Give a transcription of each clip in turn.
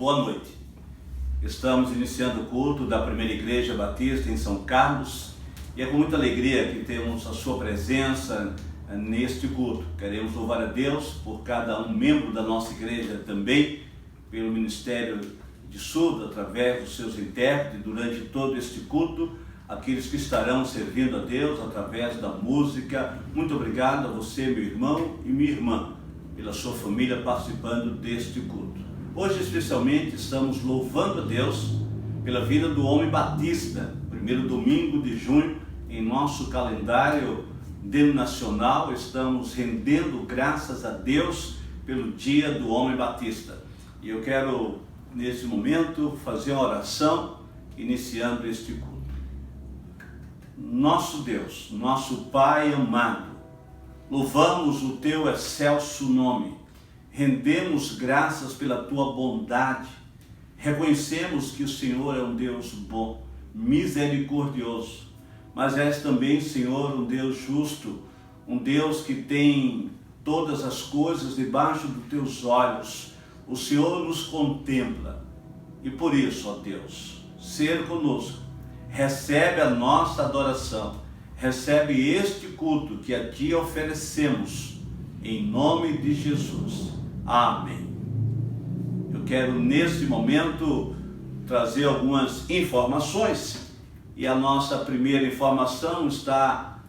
boa noite. Estamos iniciando o culto da Primeira Igreja Batista em São Carlos e é com muita alegria que temos a sua presença neste culto. Queremos louvar a Deus por cada um membro da nossa igreja também, pelo Ministério de Surdo, através dos seus intérpretes durante todo este culto, aqueles que estarão servindo a Deus através da música. Muito obrigado a você, meu irmão e minha irmã, pela sua família participando deste culto. Hoje, especialmente, estamos louvando a Deus pela vida do homem batista, primeiro domingo de junho, em nosso calendário denominacional. Estamos rendendo graças a Deus pelo dia do homem batista. E eu quero, nesse momento, fazer uma oração, iniciando este culto. Nosso Deus, nosso Pai amado, louvamos o Teu excelso nome, rendemos graças pela Tua bondade, reconhecemos que o Senhor é um Deus bom, misericordioso, mas és também, Senhor, um Deus justo, um Deus que tem todas as coisas debaixo dos Teus olhos. O Senhor nos contempla e por isso, ó Deus, ser conosco, recebe a nossa adoração, recebe este culto que a Ti oferecemos, em nome de Jesus. Amém. Eu quero neste momento trazer algumas informações e a nossa primeira informação está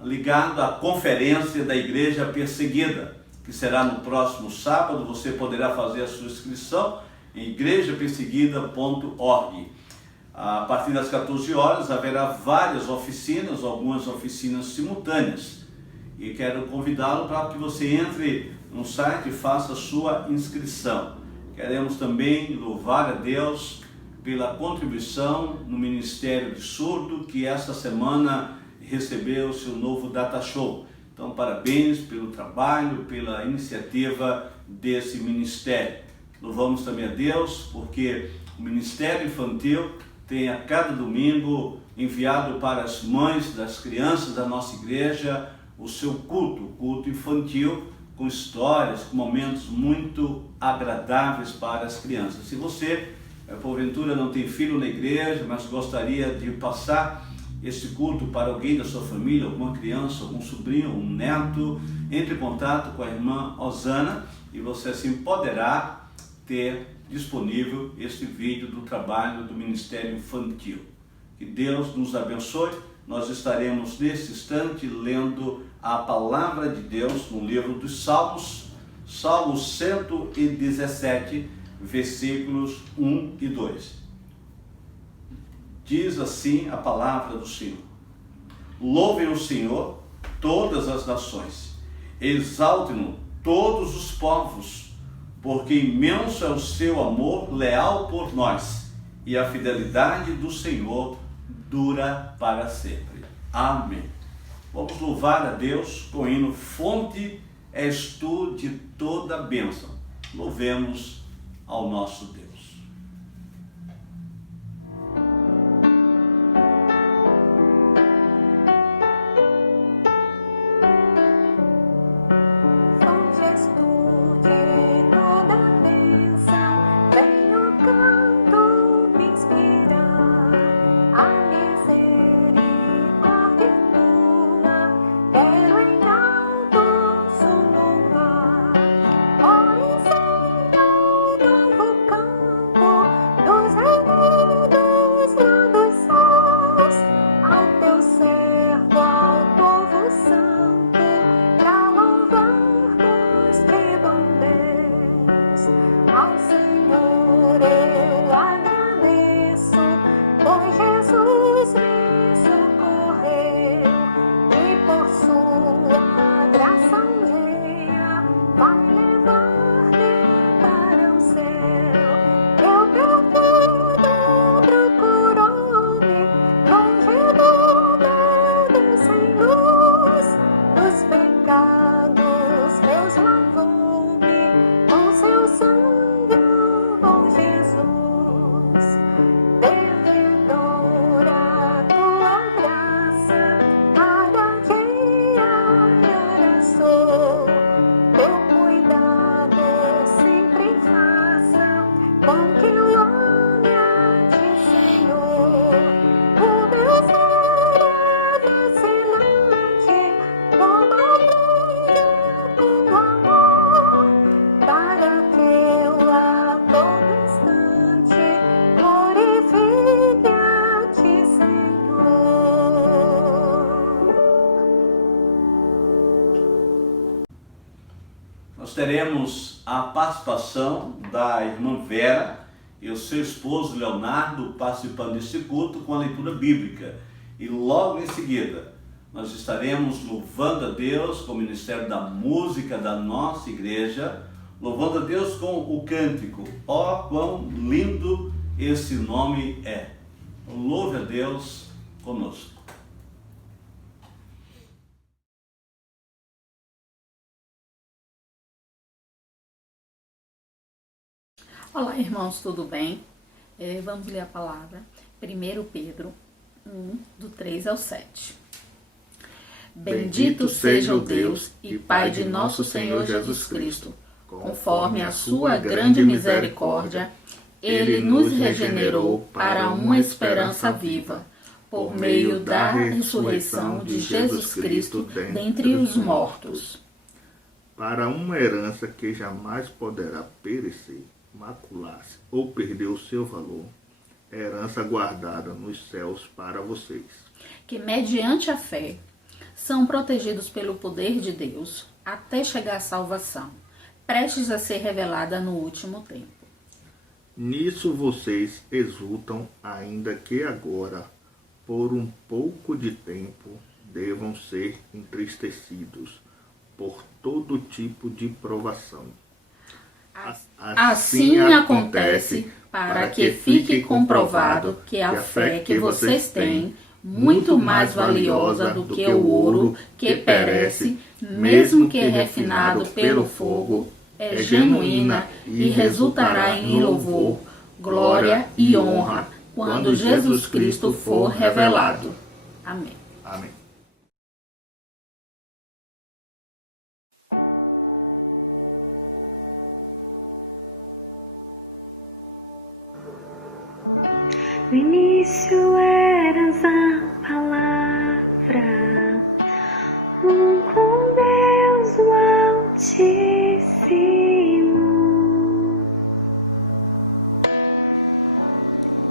ligada à conferência da Igreja Perseguida, que será no próximo sábado. Você poderá fazer a sua inscrição em igrejaperseguida.org. A partir das 14 horas haverá várias oficinas, algumas oficinas simultâneas. E quero convidá-lo para que você entre no site e faça a sua inscrição. Queremos também louvar a Deus pela contribuição no Ministério de Surdo, que esta semana recebeu o seu novo data show. Então, parabéns pelo trabalho, pela iniciativa desse ministério. Louvamos também a Deus porque o Ministério Infantil tem a cada domingo enviado para as mães das crianças da nossa igreja o seu culto infantil, com histórias, com momentos muito agradáveis para as crianças. Se você, porventura, não tem filho na igreja, mas gostaria de passar esse culto para alguém da sua família, alguma criança, algum sobrinho, um neto, entre em contato com a irmã Osana e você assim poderá ter disponível este vídeo do trabalho do Ministério Infantil. Que Deus nos abençoe. Nós estaremos nesse instante lendo a palavra de Deus no livro dos Salmos, Salmo 117, versículos 1 e 2. Diz assim a palavra do Senhor: Louvem o Senhor todas as nações, exaltem-no todos os povos, porque imenso é o seu amor leal por nós, e a fidelidade do Senhor dura para sempre. Amém. Vamos louvar a Deus com o hino Fonte és tu de toda bênção. Louvemos ao nosso Deus. Olhe, Senhor, do vulcão. teremos a participação da irmã Vera e o seu esposo Leonardo participando deste culto com a leitura bíblica. E logo em seguida, nós estaremos louvando a Deus com o Ministério da Música da nossa igreja, louvando a Deus com o cântico. Ó, quão lindo esse nome é! Louve a Deus conosco. Olá, irmãos, tudo bem? Vamos ler a palavra. 1 Pedro 1, do 3 ao 7. Bendito seja o Deus e Pai de nosso Senhor Jesus Cristo. Conforme a sua grande misericórdia, Ele nos regenerou para uma esperança viva, por meio da ressurreição de Jesus Cristo dentre os mortos. Para uma herança que jamais poderá perecer, macular-se ou perder o seu valor, herança guardada nos céus para vocês, que mediante a fé são protegidos pelo poder de Deus até chegar à salvação, prestes a ser revelada no último tempo. Nisso vocês exultam, ainda que agora, por um pouco de tempo, devam ser entristecidos por todo tipo de provação. Assim acontece para que fique comprovado que a fé que vocês têm, muito mais valiosa do que o ouro que perece, mesmo que refinado pelo fogo, é genuína e resultará em louvor, glória e honra quando Jesus Cristo for revelado. Amém. Amém. No início eras a palavra, com Deus o Altíssimo.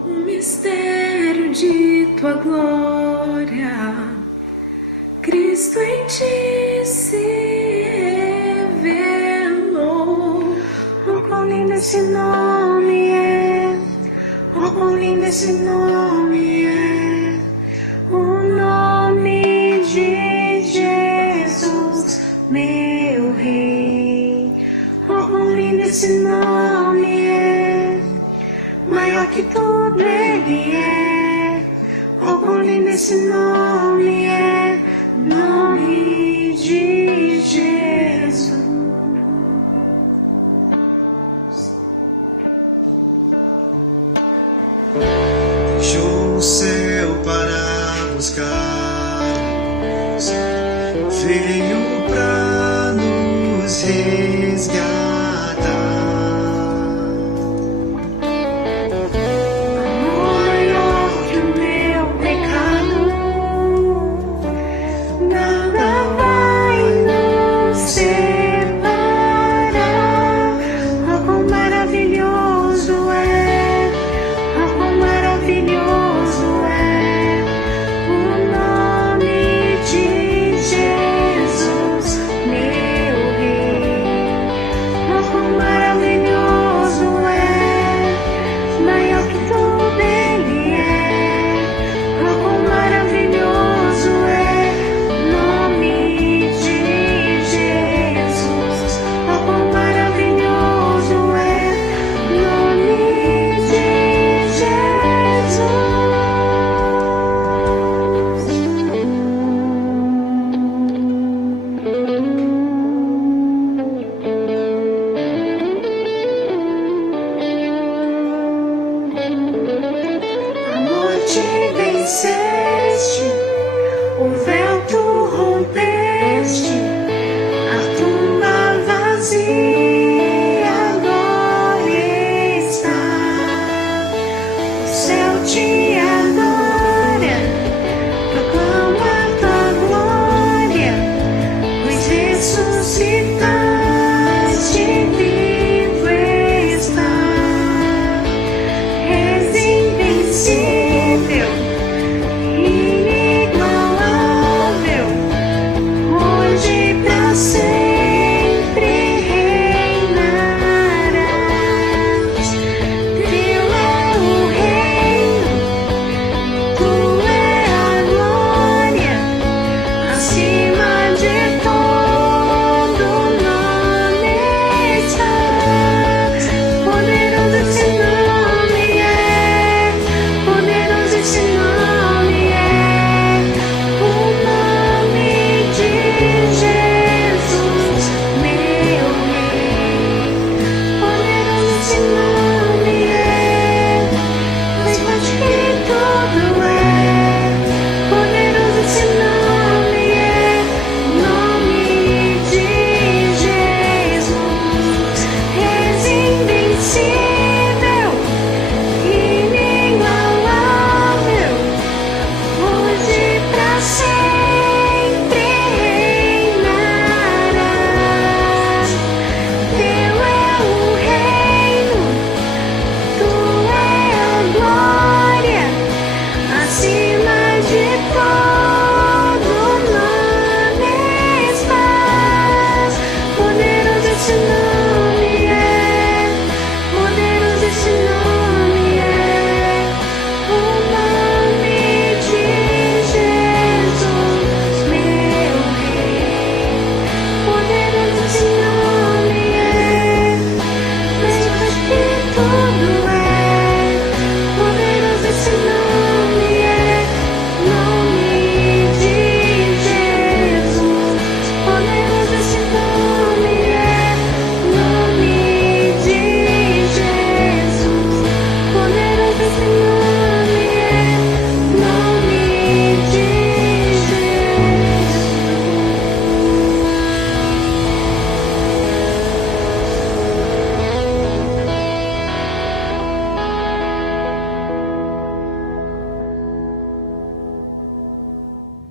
O mistério de tua glória, Cristo em ti se revelou. Oh, quão lindo esse nome é! Oh, quão lindo esse nome é, o nome de Jesus, meu Rei. Oh, quão lindo esse nome é, maior que tudo ele é. Oh, quão lindo esse nome é, nome de Jesus. Fechou o céu para buscar-nos, veio pra nos resgatar. Maior que o meu pecado, nada vai nos separar. Oh, quão maravilhoso é! Maravilhoso é o nome de Jesus, meu Rei. Oh, quão maravilhoso é, maior que tudo ele é. Oh, quão maravilhoso é o nome de Jesus. Oh, quão maravilhoso é o nome de venceste, o véu tu rompeste, a tumba vazia agora está. O céu te adora, proclama tua glória, pois ressuscitaste, vivo está. És invencível, inigualável, hoje pra sempre.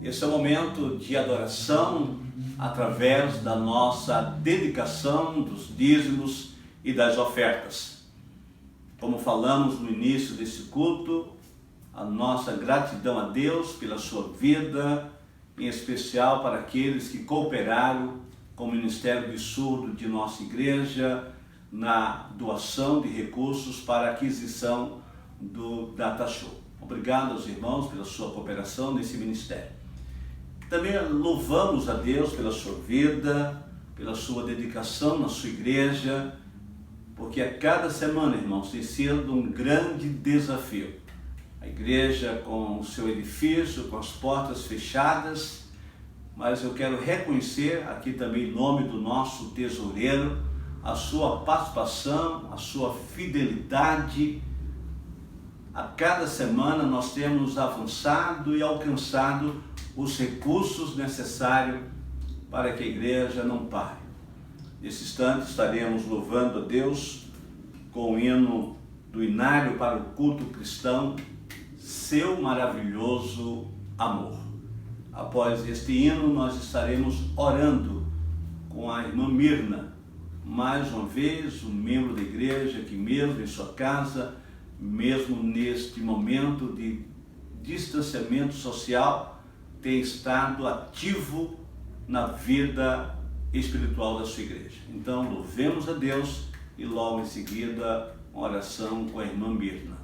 Esse é o momento de adoração através da nossa dedicação dos dízimos e das ofertas. Como falamos no início desse culto, a nossa gratidão a Deus pela sua vida, em especial para aqueles que cooperaram com o Ministério de Surdo de nossa igreja na doação de recursos para a aquisição do Data Show. Obrigado aos irmãos pela sua cooperação nesse ministério. Também louvamos a Deus pela sua vida, pela sua dedicação na sua igreja, porque a cada semana, irmãos, tem sido um grande desafio. A igreja com o seu edifício, com as portas fechadas, mas eu quero reconhecer aqui também em nome do nosso tesoureiro, a sua participação, a sua fidelidade. A cada semana nós temos avançado e alcançado os recursos necessários para que a igreja não pare. Nesse instante estaremos louvando a Deus com o hino do Inário para o culto cristão, Seu Maravilhoso Amor. Após este hino nós estaremos orando com a irmã Mirna, mais uma vez um membro da igreja que mesmo em sua casa, mesmo neste momento de distanciamento social, tem estado ativo na vida espiritual da sua igreja. Então, louvemos a Deus e logo em seguida, uma oração com a irmã Mirna.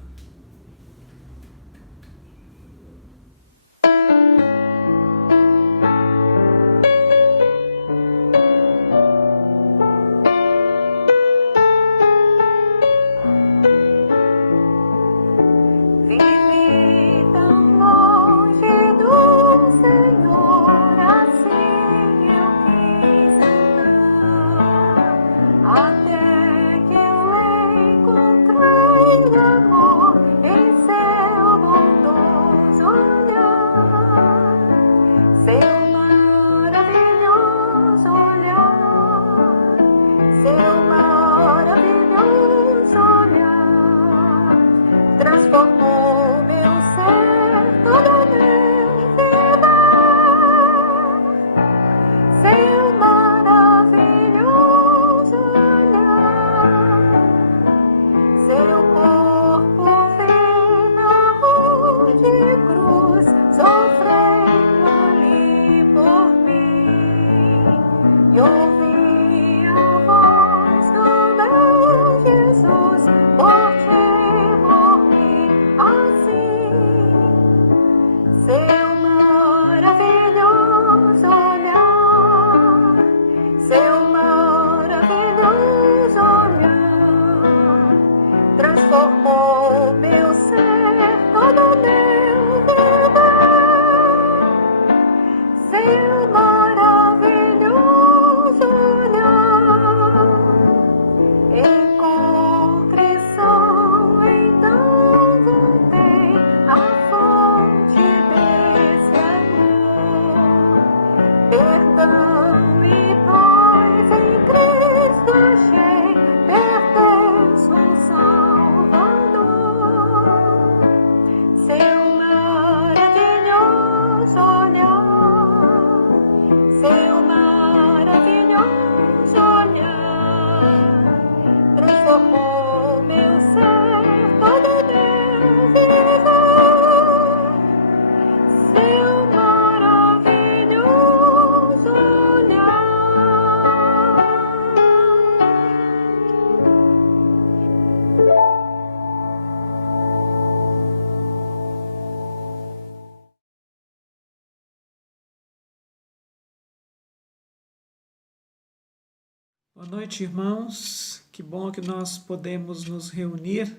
Boa noite, irmãos. Que bom que nós podemos nos reunir,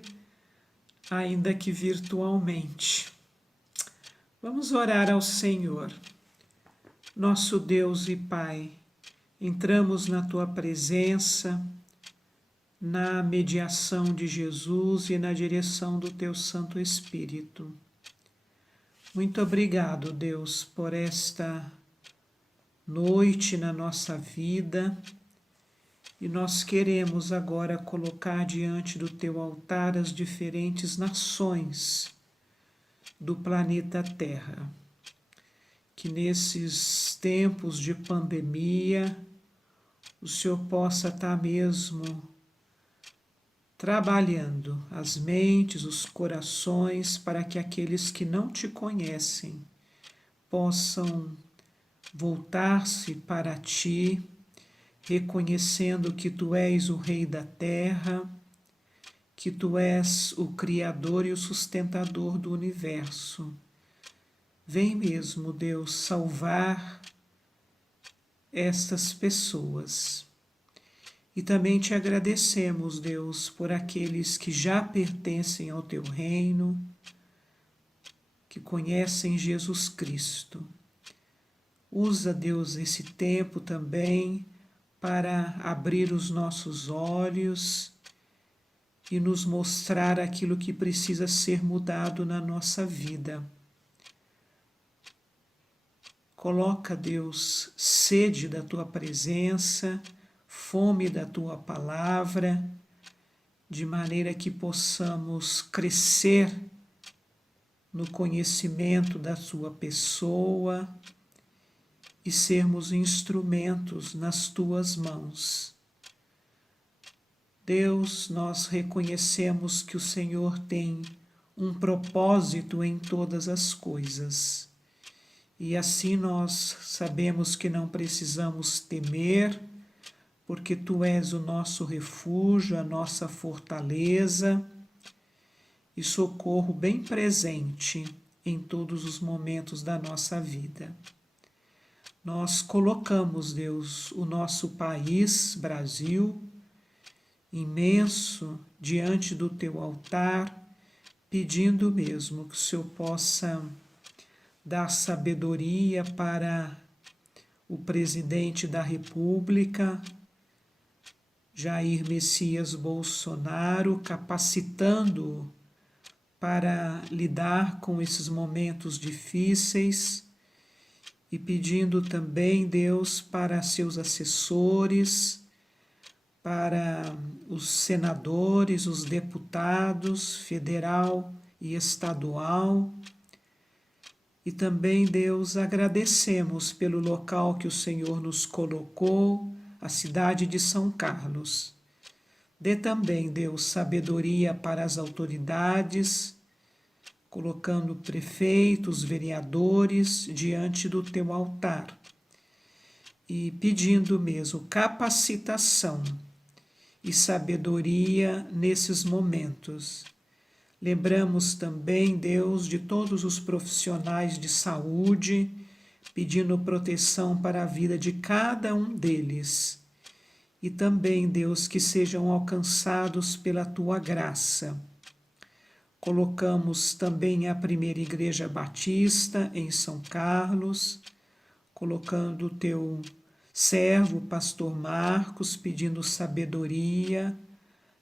ainda que virtualmente. Vamos orar ao Senhor. Nosso Deus e Pai, entramos na Tua presença, na mediação de Jesus e na direção do Teu Santo Espírito. Muito obrigado, Deus, por esta noite na nossa vida. E nós queremos agora colocar diante do Teu altar as diferentes nações do planeta Terra. que nesses tempos de pandemia o Senhor possa estar mesmo trabalhando as mentes, os corações, para que aqueles que não te conhecem possam voltar-se para ti, reconhecendo que tu és o Rei da terra, que tu és o Criador e o sustentador do universo. Vem mesmo, Deus, salvar estas pessoas. E também te agradecemos, Deus, por aqueles que já pertencem ao teu reino, que conhecem Jesus Cristo. Usa, Deus, esse tempo também para abrir os nossos olhos e nos mostrar aquilo que precisa ser mudado na nossa vida. Coloca, Deus, sede da tua presença, fome da tua palavra, de maneira que possamos crescer no conhecimento da sua pessoa e sermos instrumentos nas tuas mãos. Deus, nós reconhecemos que o Senhor tem um propósito em todas as coisas. E assim nós sabemos que não precisamos temer, porque tu és o nosso refúgio, a nossa fortaleza e socorro bem presente em todos os momentos da nossa vida. Nós colocamos, Deus, o nosso país, Brasil, imenso, diante do teu altar, pedindo mesmo que o Senhor possa dar sabedoria para o presidente da República, Jair Messias Bolsonaro, capacitando-o para lidar com esses momentos difíceis e pedindo também, Deus, para seus assessores, para os senadores, os deputados federal e estadual. E também, Deus, agradecemos pelo local que o Senhor nos colocou, a cidade de São Carlos. Dê também, Deus, sabedoria para as autoridades, colocando prefeitos, vereadores diante do teu altar e pedindo mesmo capacitação e sabedoria nesses momentos. Lembramos também, Deus, de todos os profissionais de saúde, pedindo proteção para a vida de cada um deles. E também, Deus, que sejam alcançados pela tua graça. Colocamos também a Primeira Igreja Batista em São Carlos, colocando o teu servo, pastor Marcos, pedindo sabedoria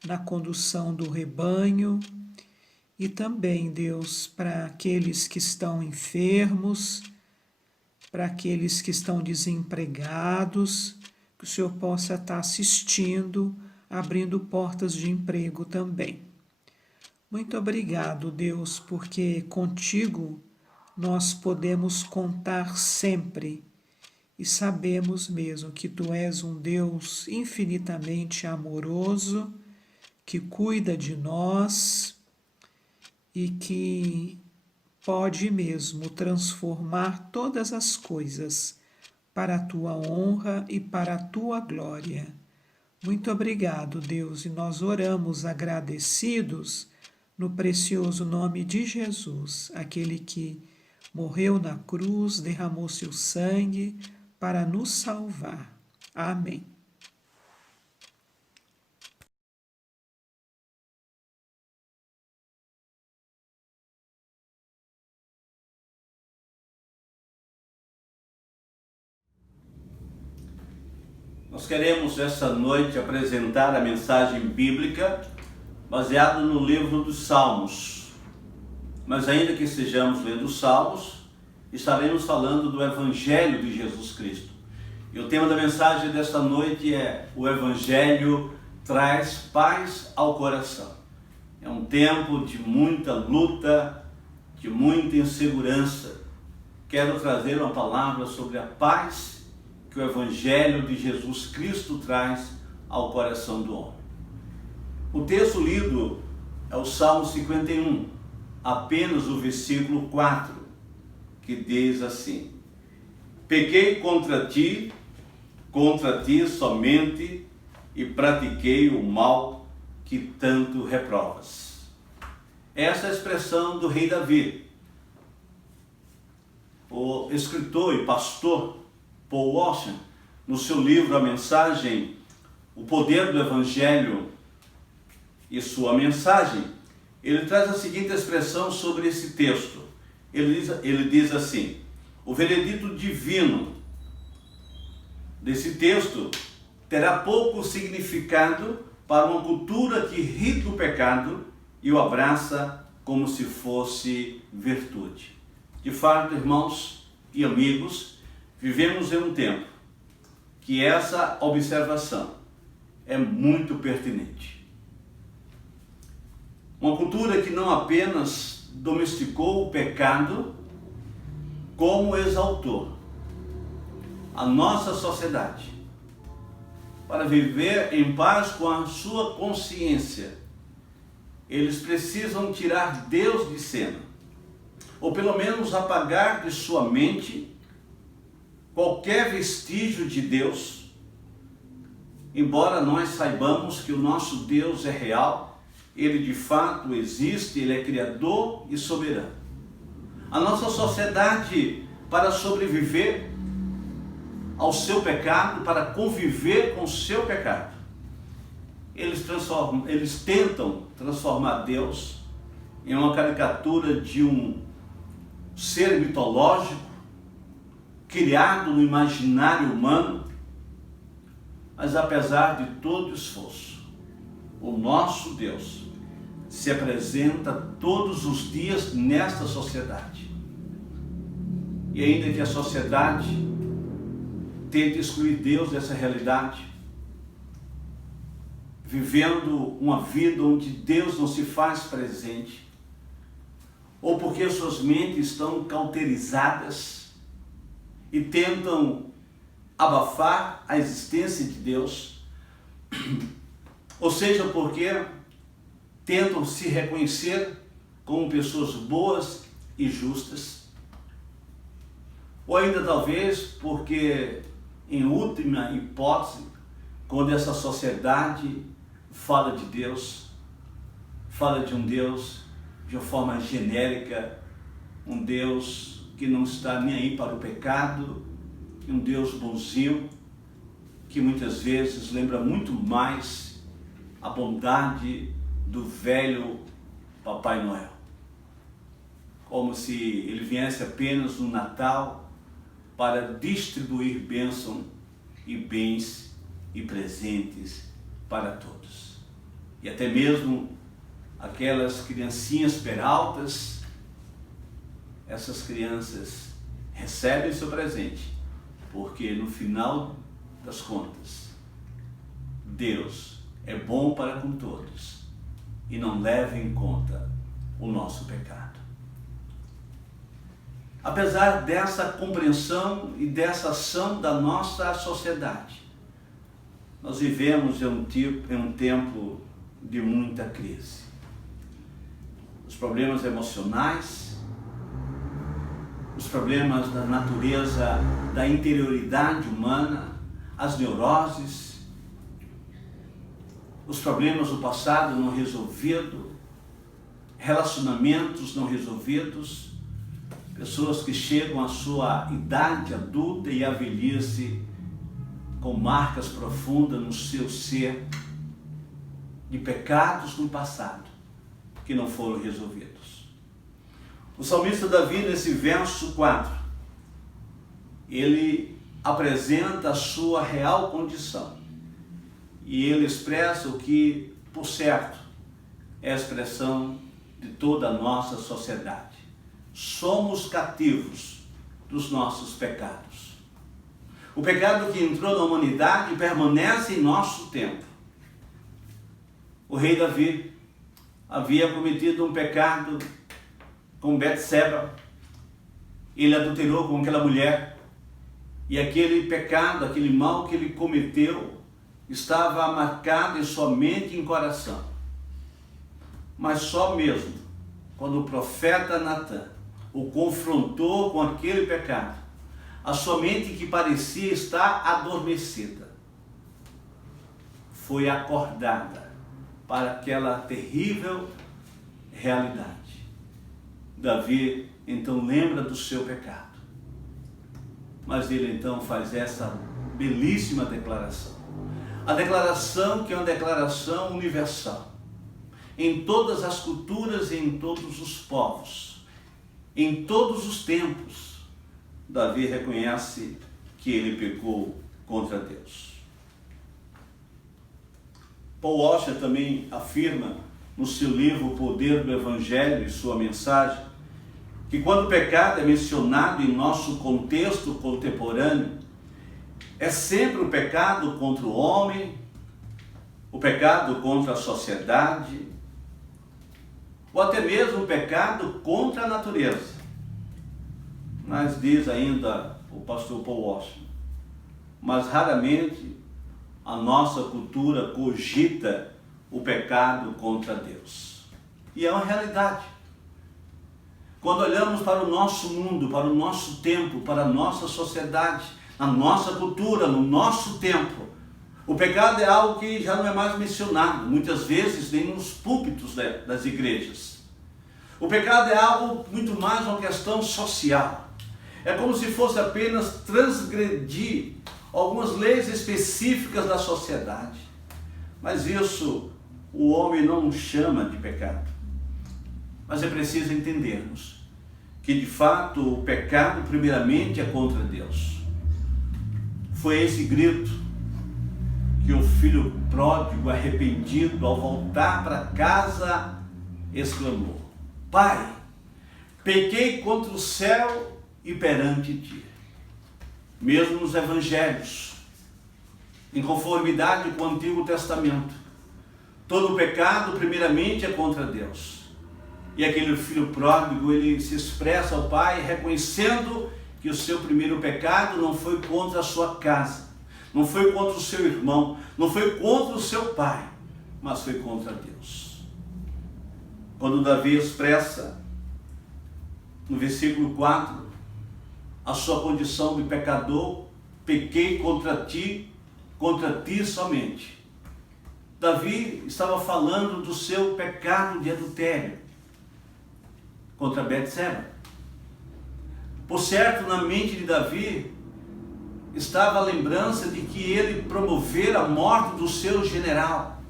na condução do rebanho. E também, Deus, para aqueles que estão enfermos, para aqueles que estão desempregados, que o Senhor possa estar assistindo, abrindo portas de emprego também. Muito obrigado, Deus, porque contigo nós podemos contar sempre e sabemos mesmo que tu és um Deus infinitamente amoroso, que cuida de nós e que pode mesmo transformar todas as coisas para a tua honra e para a tua glória. Muito obrigado, Deus, e nós oramos agradecidos no precioso nome de Jesus, aquele que morreu na cruz, derramou seu sangue para nos salvar. Amém. Nós queremos essa noite apresentar a mensagem bíblica baseada no livro dos Salmos. Mas ainda que estejamos lendo os Salmos, estaremos falando do Evangelho de Jesus Cristo. E o tema da mensagem desta noite é: o Evangelho traz paz ao coração. É um tempo de muita luta, de muita insegurança, quero trazer uma palavra sobre a paz que o Evangelho de Jesus Cristo traz ao coração do homem. O texto lido é o Salmo 51, apenas o versículo 4, que diz assim: pequei contra ti somente, e pratiquei o mal que tanto reprovas. Essa é a expressão do rei Davi. O escritor e pastor Paul Washer, no seu livro A Mensagem, O Poder do Evangelho e Sua Mensagem, ele traz a seguinte expressão sobre esse texto. Ele diz assim: o veredito divino desse texto terá pouco significado para uma cultura que ri do pecado e o abraça como se fosse virtude. De fato, irmãos e amigos, vivemos em um tempo que essa observação é muito pertinente. Uma cultura que não apenas domesticou o pecado, como exaltou a nossa sociedade para viver em paz com a sua consciência. Eles precisam tirar Deus de cena, ou pelo menos apagar de sua mente qualquer vestígio de Deus, embora nós saibamos que o nosso Deus é real, Ele de fato existe, Ele é Criador e soberano. A nossa sociedade, para sobreviver ao seu pecado, para conviver com o seu pecado, eles tentam transformar Deus em uma caricatura de um ser mitológico, criado no imaginário humano. Mas apesar de todo o esforço, o nosso Deus se apresenta todos os dias nesta sociedade. E ainda que a sociedade tente excluir Deus dessa realidade, vivendo uma vida onde Deus não se faz presente, ou porque suas mentes estão cauterizadas e tentam abafar a existência de Deus, ou seja, porque tentam se reconhecer como pessoas boas e justas, ou ainda talvez porque, em última hipótese, quando essa sociedade fala de Deus, fala de um Deus de uma forma genérica, um Deus que não está nem aí para o pecado, um Deus bonzinho, que muitas vezes lembra muito mais a bondade do velho Papai Noel. Como se ele viesse apenas no Natal para distribuir bênção e bens e presentes para todos. E até mesmo aquelas criancinhas peraltas, essas crianças recebem seu presente, porque no final das contas, Deus é bom para com todos e não leva em conta o nosso pecado. Apesar dessa compreensão e dessa ação da nossa sociedade, nós vivemos em um tempo de muita crise. Os problemas emocionais, os problemas da natureza, da interioridade humana, as neuroses, os problemas do passado não resolvido, relacionamentos não resolvidos, pessoas que chegam à sua idade adulta e à velhice com marcas profundas no seu ser de pecados no passado que não foram resolvidos. O salmista Davi, nesse verso 4, ele apresenta a sua real condição e ele expressa o que, por certo, é a expressão de toda a nossa sociedade. Somos cativos dos nossos pecados. O pecado que entrou na humanidade permanece em nosso tempo. O rei Davi havia cometido um pecado com Betseba, ele adulterou com aquela mulher, e aquele pecado, aquele mal que ele cometeu, estava marcado em sua mente e em coração. Mas só mesmo quando o profeta Natan o confrontou com aquele pecado, a sua mente, que parecia estar adormecida, foi acordada para aquela terrível realidade. Davi então lembra do seu pecado, mas ele então faz essa belíssima declaração. A declaração que é uma declaração universal. Em todas as culturas e em todos os povos, em todos os tempos, Davi reconhece que ele pecou contra Deus. Paul Washer também afirma no seu livro O Poder do Evangelho e sua mensagem, que quando o pecado é mencionado em nosso contexto contemporâneo, é sempre o pecado contra o homem, o pecado contra a sociedade, ou até mesmo o pecado contra a natureza. Mas diz ainda o pastor Paul Washer, mas raramente a nossa cultura cogita o pecado contra Deus. E é uma realidade. Quando olhamos para o nosso mundo, para o nosso tempo, para a nossa sociedade, na nossa cultura, no nosso tempo, o pecado é algo que já não é mais mencionado, muitas vezes nem nos púlpitos das igrejas. O pecado é algo muito mais uma questão social. É como se fosse apenas transgredir algumas leis específicas da sociedade. Mas isso o homem não chama de pecado. Mas é preciso entendermos que de fato o pecado primeiramente é contra Deus. Foi esse grito que o filho pródigo, arrependido, ao voltar para casa, exclamou: Pai, pequei contra o céu e perante ti. Mesmo nos evangelhos, em conformidade com o Antigo Testamento, todo pecado primeiramente é contra Deus. E aquele filho pródigo, ele se expressa ao pai reconhecendo que o seu primeiro pecado não foi contra a sua casa, não foi contra o seu irmão, não foi contra o seu pai, mas foi contra Deus. Quando Davi expressa no versículo 4 a sua condição de pecador, pequei contra ti somente. Davi estava falando do seu pecado de adultério contra Betseba. Por certo, na mente de Davi estava a lembrança de que ele promovera a morte do seu general.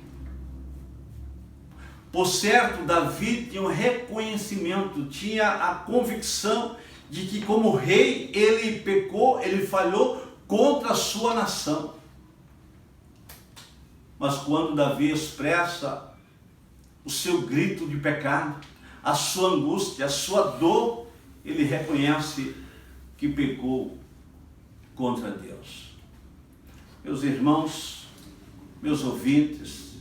Por certo, Davi tinha um reconhecimento, tinha a convicção de que como rei ele pecou, ele falhou contra a sua nação. Mas quando Davi expressa o seu grito de pecado, a sua angústia, a sua dor, ele reconhece que pecou contra Deus. Meus irmãos, meus ouvintes,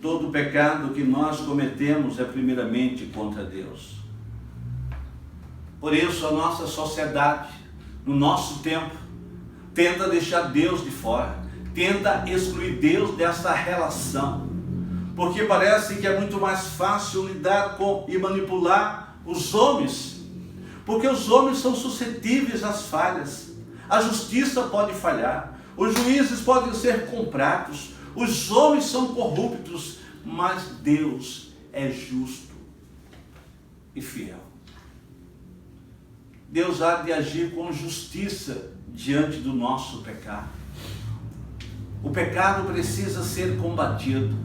todo pecado que nós cometemos é primeiramente contra Deus. Por isso a nossa sociedade, no nosso tempo, tenta deixar Deus de fora, tenta excluir Deus dessa relação, porque parece que é muito mais fácil lidar com e manipular os homens, porque os homens são suscetíveis às falhas, a justiça pode falhar, os juízes podem ser comprados, os homens são corruptos, mas Deus é justo e fiel. Deus há de agir com justiça diante do nosso pecado. O pecado precisa ser combatido.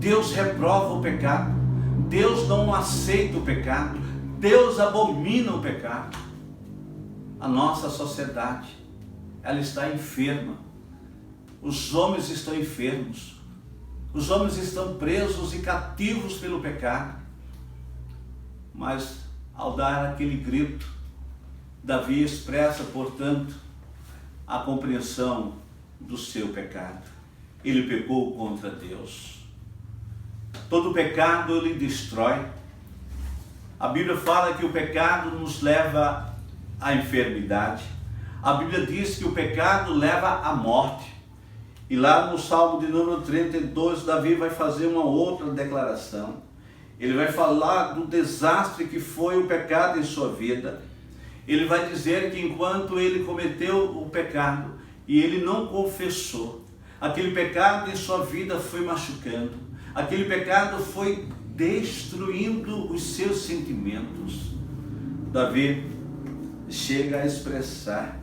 Deus reprova o pecado. Deus não aceita o pecado. Deus abomina o pecado. A nossa sociedade, ela está enferma. Os homens estão enfermos. Os homens estão presos e cativos pelo pecado. Mas ao dar aquele grito, Davi expressa, portanto, a compreensão do seu pecado. Ele pecou contra Deus. Todo pecado ele destrói. A Bíblia fala que o pecado nos leva a enfermidade. A Bíblia diz que o pecado leva à morte. E lá no Salmo de número 32, Davi vai fazer uma outra declaração. Ele vai falar do desastre que foi o pecado em sua vida. Ele vai dizer que enquanto ele cometeu o pecado e ele não confessou, aquele pecado em sua vida foi machucando, aquele pecado foi destruindo os seus sentimentos. Davi chega a expressar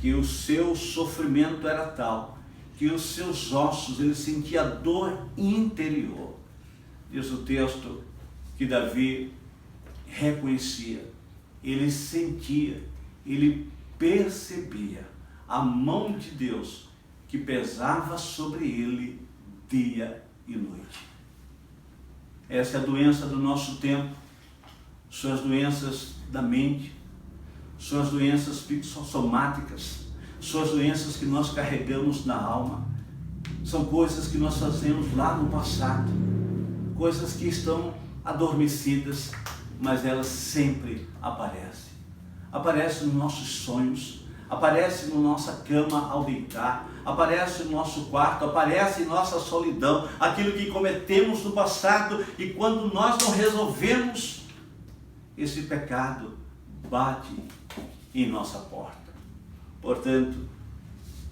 que o seu sofrimento era tal, que os seus ossos, ele sentia dor interior. Diz o texto que Davi reconhecia, ele sentia, ele percebia a mão de Deus que pesava sobre ele dia e noite. Essa é a doença do nosso tempo, são as doenças da mente, são as doenças psicossomáticas, são as doenças que nós carregamos na alma, são coisas que nós fazemos lá no passado, coisas que estão adormecidas, mas elas sempre aparecem. Aparecem nos nossos sonhos, aparece na nossa cama ao deitar, aparece no nosso quarto, aparece em nossa solidão, aquilo que cometemos no passado, e quando nós não resolvemos, esse pecado bate em nossa porta. Portanto,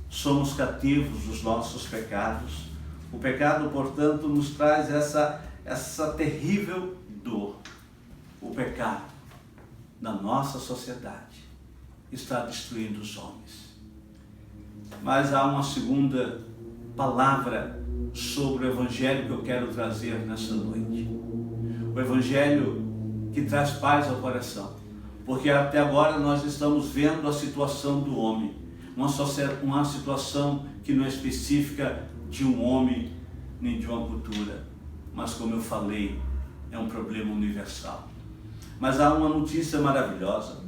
somos cativos dos nossos pecados. O pecado, portanto, nos traz essa terrível dor. O pecado na nossa sociedade está destruindo os homens. Mas há uma segunda palavra sobre o Evangelho que eu quero trazer nessa noite. O Evangelho que traz paz ao coração. Porque até agora nós estamos vendo a situação do homem. Uma situação que não é específica de um homem nem de uma cultura. Mas como eu falei, é um problema universal. Mas há uma notícia maravilhosa.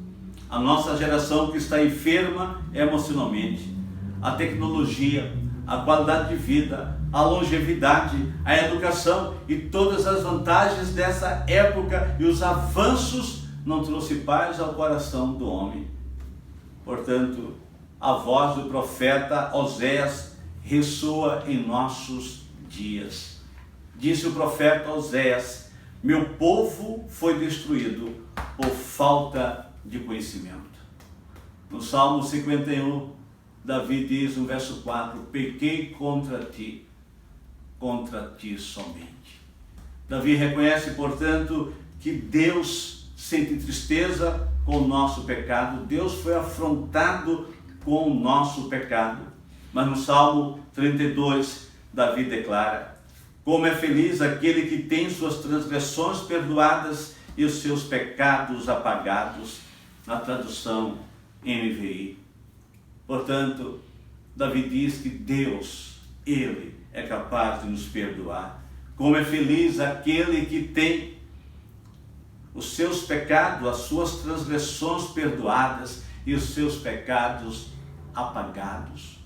A nossa geração que está enferma emocionalmente, a tecnologia, a qualidade de vida, a longevidade, a educação e todas as vantagens dessa época e os avanços não trouxe paz ao coração do homem. Portanto, a voz do profeta Oséias ressoa em nossos dias. Disse o profeta Oséias: meu povo foi destruído por falta de conhecimento. No Salmo 51, Davi diz no verso 4: pequei contra ti somente. Davi reconhece, portanto, que Deus sente tristeza com o nosso pecado. Deus foi afrontado com o nosso pecado. Mas no Salmo 32, Davi declara: como é feliz aquele que tem suas transgressões perdoadas e os seus pecados apagados, na tradução NVI. Portanto, Davi diz que Deus, Ele é capaz de nos perdoar. Como é feliz aquele que tem os seus pecados, as suas transgressões perdoadas e os seus pecados apagados.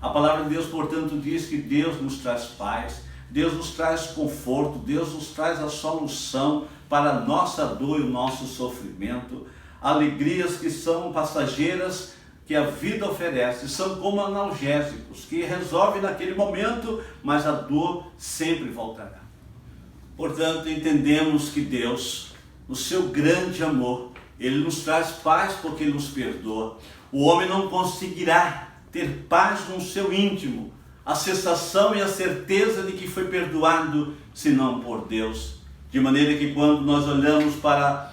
A palavra de Deus, portanto, diz que Deus nos traz paz, Deus nos traz conforto, Deus nos traz a solução para a nossa dor e o nosso sofrimento. Alegrias que são passageiras, que a vida oferece, são como analgésicos, que resolvem naquele momento, mas a dor sempre voltará. Portanto, entendemos que Deus, no seu grande amor, Ele nos traz paz porque Ele nos perdoa. O homem não conseguirá ter paz no seu íntimo, a sensação e a certeza de que foi perdoado, senão por Deus. De maneira que quando nós olhamos para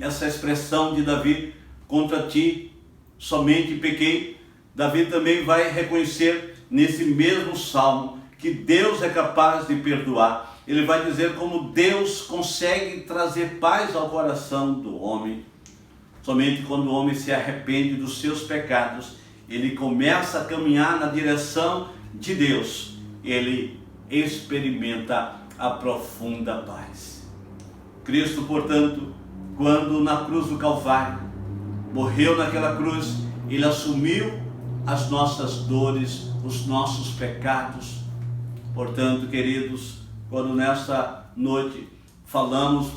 essa expressão de Davi: contra ti somente pequei, Davi também vai reconhecer nesse mesmo salmo que Deus é capaz de perdoar. Ele vai dizer como Deus consegue trazer paz ao coração do homem. Somente quando o homem se arrepende dos seus pecados, ele começa a caminhar na direção de Deus, ele experimenta a profunda paz. Cristo, portanto, quando na cruz do Calvário, morreu naquela cruz, Ele assumiu as nossas dores, os nossos pecados. Portanto, queridos, quando nesta noite falamos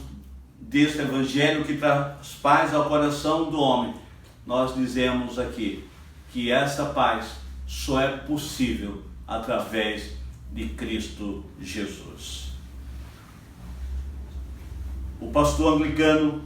desse Evangelho que traz paz ao coração do homem, nós dizemos aqui que essa paz só é possível através de Cristo Jesus. O pastor anglicano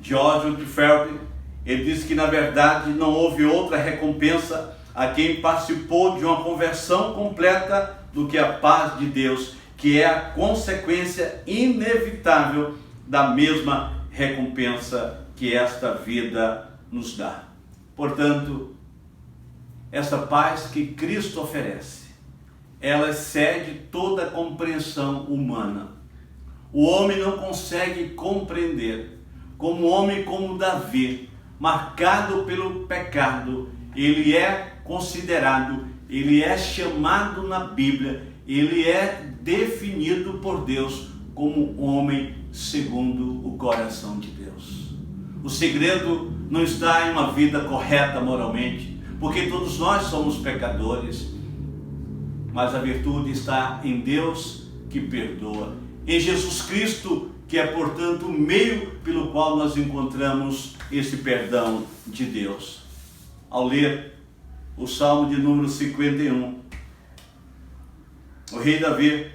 George Whitefield, ele disse que na verdade não houve outra recompensa a quem participou de uma conversão completa do que a paz de Deus, que é a consequência inevitável da mesma recompensa que esta vida nos dá. Portanto, essa paz que Cristo oferece, ela excede toda a compreensão humana. O homem não consegue compreender como homem como Davi, marcado pelo pecado, ele é considerado, ele é chamado na Bíblia, ele é definido por Deus como homem segundo o coração de Deus. O segredo não está em uma vida correta moralmente, porque todos nós somos pecadores, mas a virtude está em Deus que perdoa, em Jesus Cristo, que é, portanto, o meio pelo qual nós encontramos esse perdão de Deus. Ao ler o Salmo de número 51, o rei Davi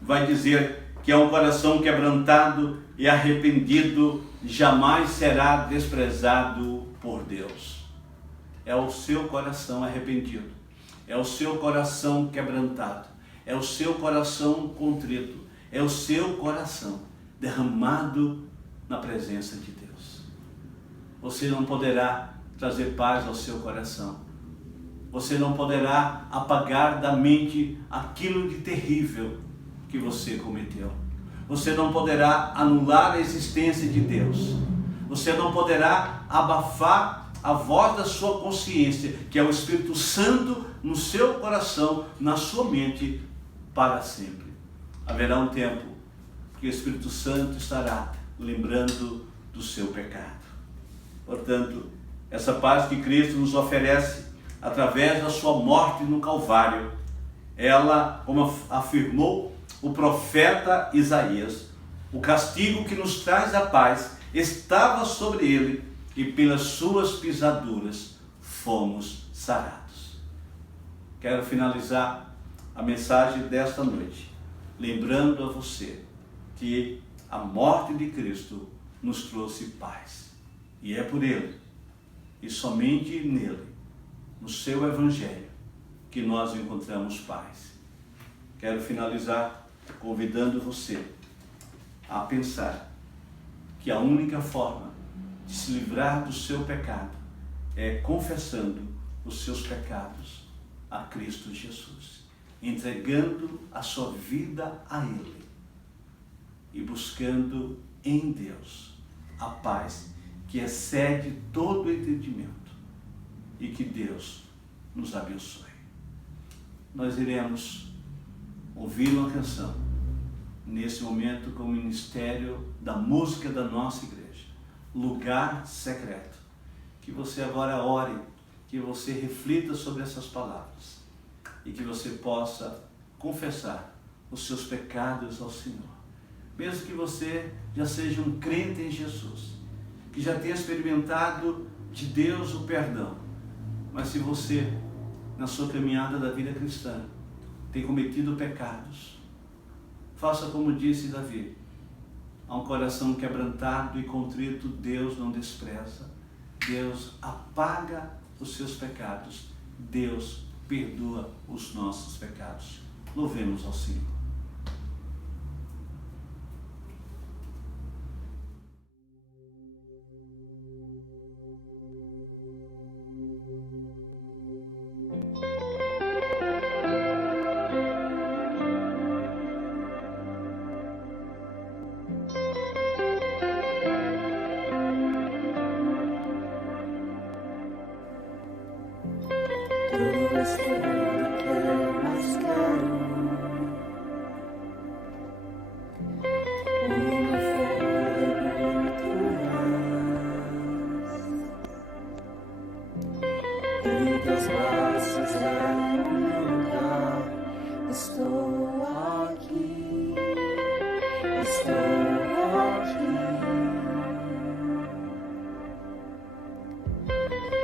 vai dizer que é um coração quebrantado e arrependido jamais será desprezado por Deus. É o seu coração arrependido, é o seu coração quebrantado, é o seu coração contrito, é o seu coração derramado na presença de Deus. Você não poderá trazer paz ao seu coração. Você não poderá apagar da mente aquilo de terrível que você cometeu. Você não poderá anular a existência de Deus. Você não poderá abafar a voz da sua consciência, que é o Espírito Santo no seu coração, na sua mente, para sempre. Haverá um tempo que o Espírito Santo estará lembrando do seu pecado. Portanto, essa paz que Cristo nos oferece através da sua morte no Calvário, ela, como afirmou o profeta Isaías, o castigo que nos traz a paz estava sobre ele e pelas suas pisaduras fomos sarados. Quero finalizar a mensagem desta noite, lembrando a você que a morte de Cristo nos trouxe paz. E é por ele, e somente nele, no seu Evangelho, que nós encontramos paz. Quero finalizar convidando você a pensar que a única forma de se livrar do seu pecado é confessando os seus pecados a Cristo Jesus, entregando a sua vida a Ele e buscando em Deus a paz que excede todo o entendimento, e que Deus nos abençoe. Nós iremos ouvir uma canção nesse momento com o Ministério da Música da nossa igreja, Lugar Secreto. Que você agora ore, que você reflita sobre essas palavras e que você possa confessar os seus pecados ao Senhor. Mesmo que você já seja um crente em Jesus, que já tenha experimentado de Deus o perdão, mas se você, na sua caminhada da vida cristã, tem cometido pecados, faça como disse Davi: a um coração quebrantado e contrito Deus não despreza. Deus apaga os seus pecados, Deus perdoa os nossos pecados. Louvemos ao Senhor.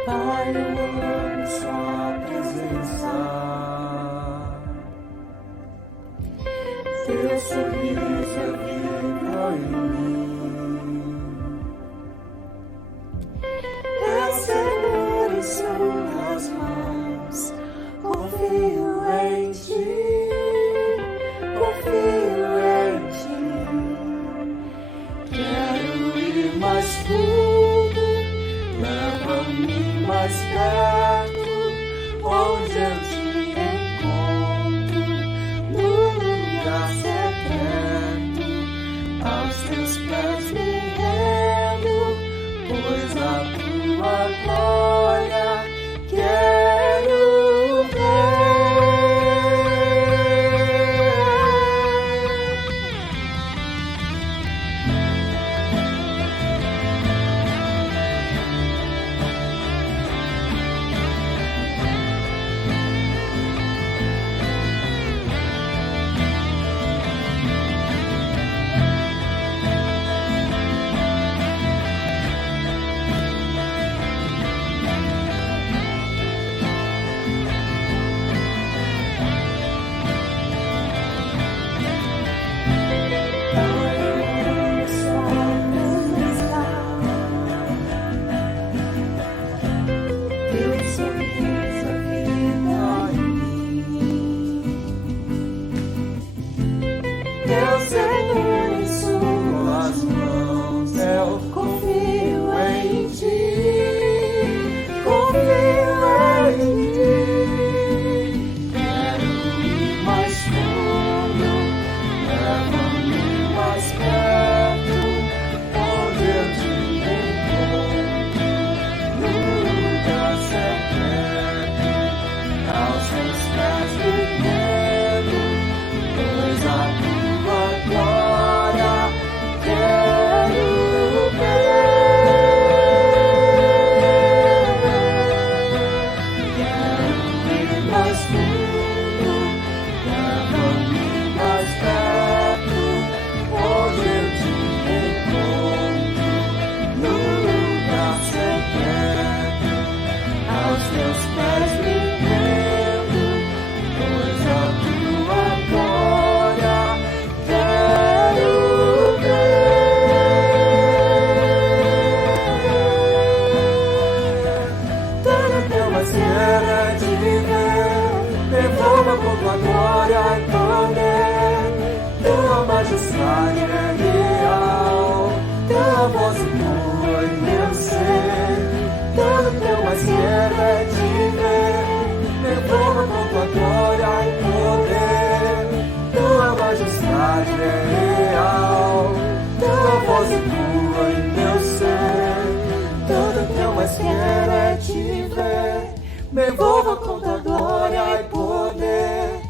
Pai, eu amo sua presença. Teu sorriso é vivo em mim. Eu seguro em suas mãos. Confio em ti. Confio em ti. Quero ir mais fundo. Leva-me mais perto, onde eu te encontro, no lugar secreto, aos teus pés me rendo, pois a tua glória quero ver. Me envolva com tua glória e poder.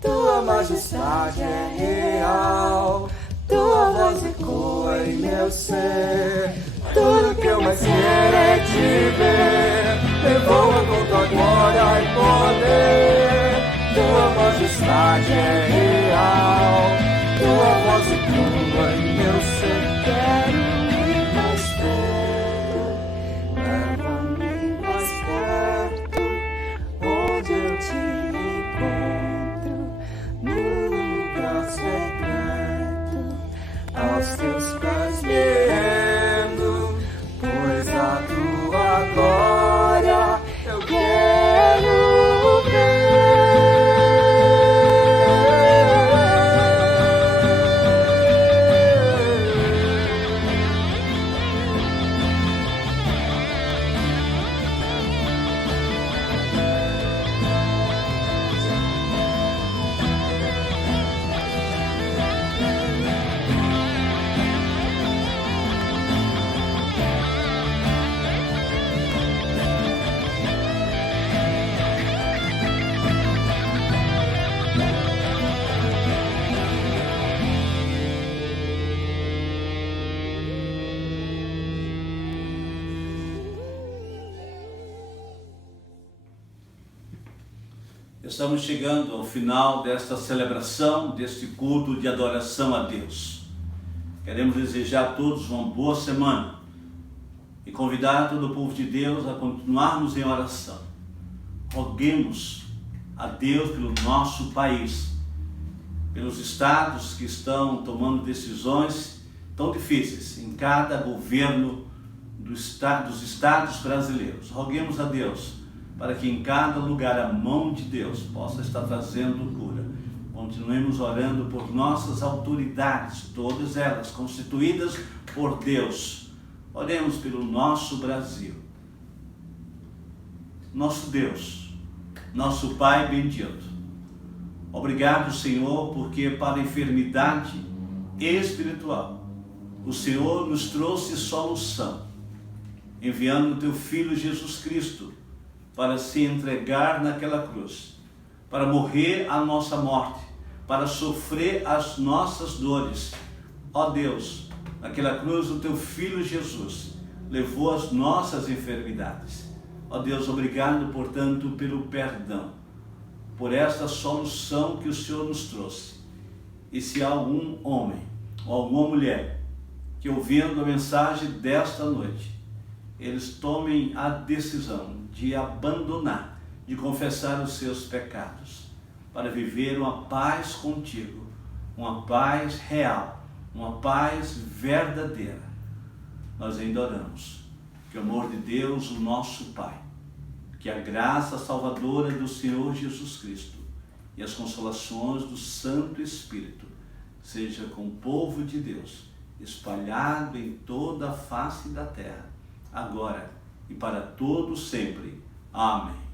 Tua majestade é real. Tua voz ecoa em meu ser. Tudo que eu mais quero é te ver. Me envolva com tua glória e poder. Tua majestade é real. Tua voz ecoa em meu ser. Quero ir mais perto. Leva-me mais perto, onde eu te encontro, no lugar secreto, aos teus pés me rendo, pois a tua glória eu quero ver. Estamos chegando ao final desta celebração, deste culto de adoração a Deus. Queremos desejar a todos uma boa semana. e convidar todo o povo de Deus a continuarmos em oração. Roguemos a Deus pelo nosso país, pelos estados que estão tomando decisões tão difíceis em cada governo dos estados brasileiros. Roguemos a Deus para que em cada lugar a mão de Deus possa estar trazendo cura. Continuemos orando por nossas autoridades, todas elas constituídas por Deus. Oremos pelo nosso Brasil. Nosso Deus, nosso Pai bendito, obrigado, Senhor, porque para a enfermidade espiritual, o Senhor nos trouxe solução, enviando o Teu Filho Jesus Cristo para se entregar naquela cruz, para morrer a nossa morte, para sofrer as nossas dores. Ó Deus, naquela cruz o Teu Filho Jesus levou as nossas enfermidades. Ó Deus, obrigado, portanto, pelo perdão, por esta solução que o Senhor nos trouxe. E se há algum homem ou alguma mulher que, ouvindo a mensagem desta noite, eles tomem a decisão de abandonar, de confessar os seus pecados, para viver uma paz contigo, uma paz real, uma paz verdadeira, nós ainda oramos que o amor de Deus, o nosso Pai, que a graça salvadora do Senhor Jesus Cristo e as consolações do Santo Espírito seja com o povo de Deus, espalhado em toda a face da terra, agora e para todo sempre. Amém.